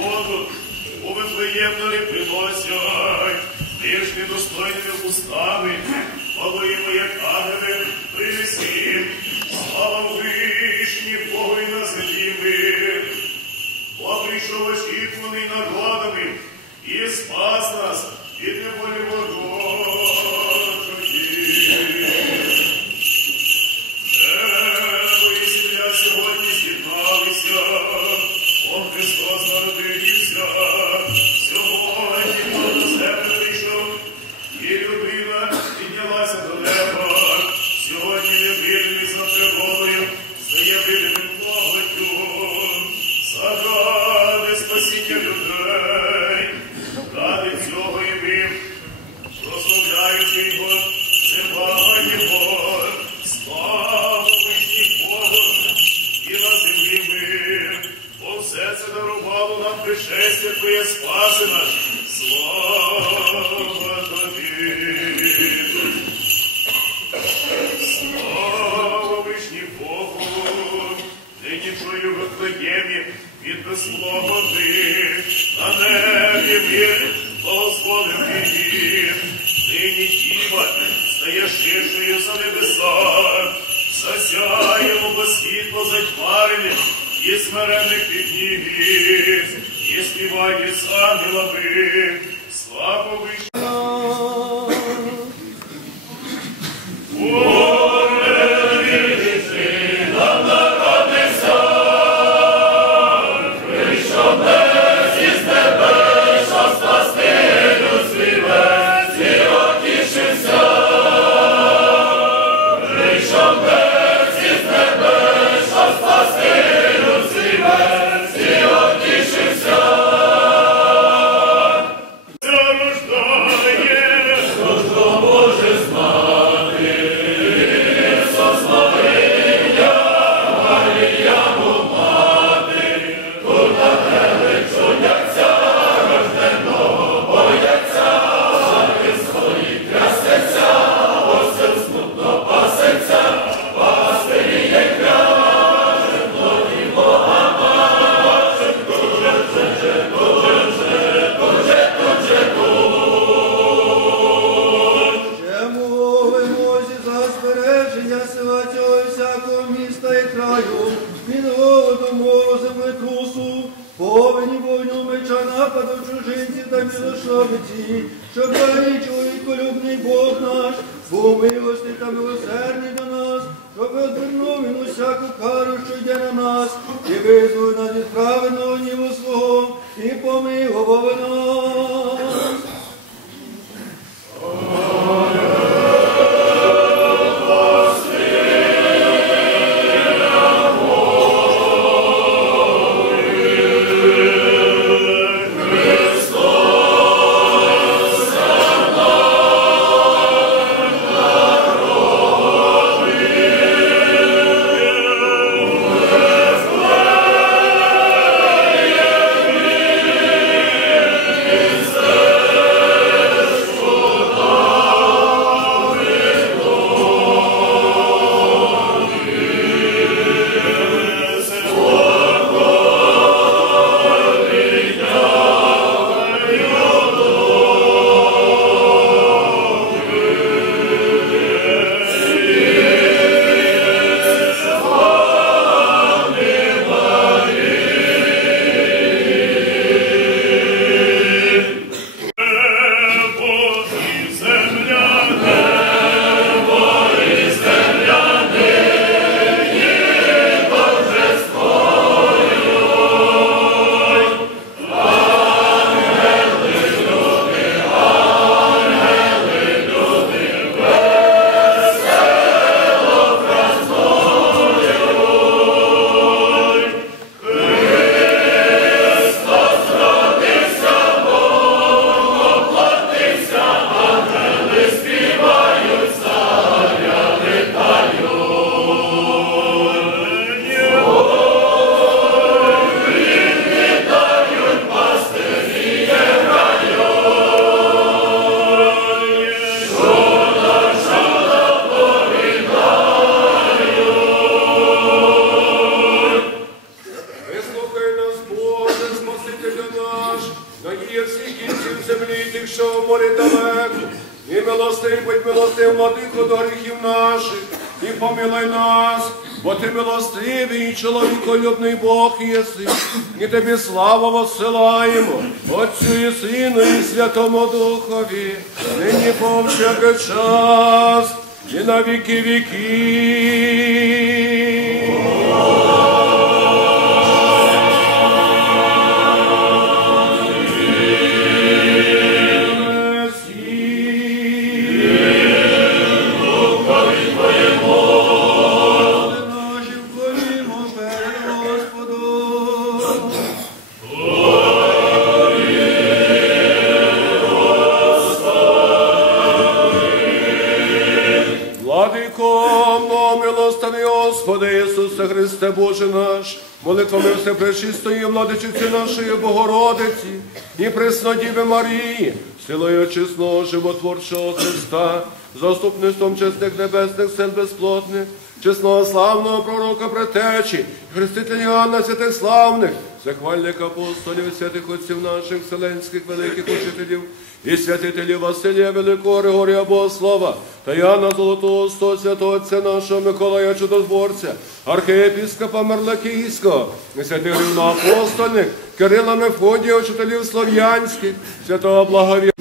Сходу, у Вифлеєм не приносять, ж недостойними устами, малими, як ангели, принеси, слава вишні, Богу і на землі мир. Бо прийшов очікуваний народами і спас нас від неволі ворожої. Світло затьмарене, і смирених підніс, і співає з слава вишній. Зарождає, наш, був милостий та милосердний до нас, щоб одвернув він усяку кару, що йде на нас, і визволив нас від праведного гніву свого, і помилував нас. надія всіх кінців землі, тих, що в морі далеко, і милостив, будь милостив, владико до гріхів наших, і помилай нас, бо ти милостивий, і чоловіколюбний Бог єси, і тобі славу воссилаємо, Отцю і Сину, і Святому Духові, нині повсякчас, і на віки віків. Господи Ісусе Христе Боже наш, молитвами все пречистої владичиці нашої Богородиці і Преснодіви Марії, силою чесного животворчого Христа, заступництвом чесних небесних сил безплотних, чесного славного пророка претечі, хрестителя Іоанна святих славних, захвальних апостолів, святих отців наших вселенських великих учителів, і святителів Василія Великого Григорія Богослова, та Яна Золотого Сто, святого Отця нашого Миколая Чудотворця, архієпіскопа Марлакійського, святих рівноапостольних, Кирила Мефодія, учителів Слов'янських, святого Благові.